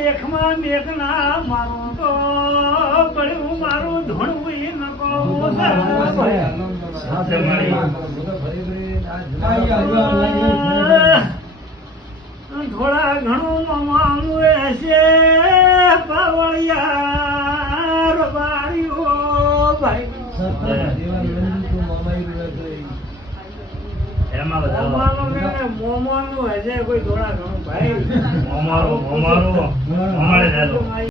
લેખમાં મેઘના મારું તો પડ્યું મારું ધોણવું નકો થોડા ઘણું મામું હશે પાવળિયા રબારીઓ ભાઈ મોમાનું હશે કોઈ થોડા ઘણું ભાઈ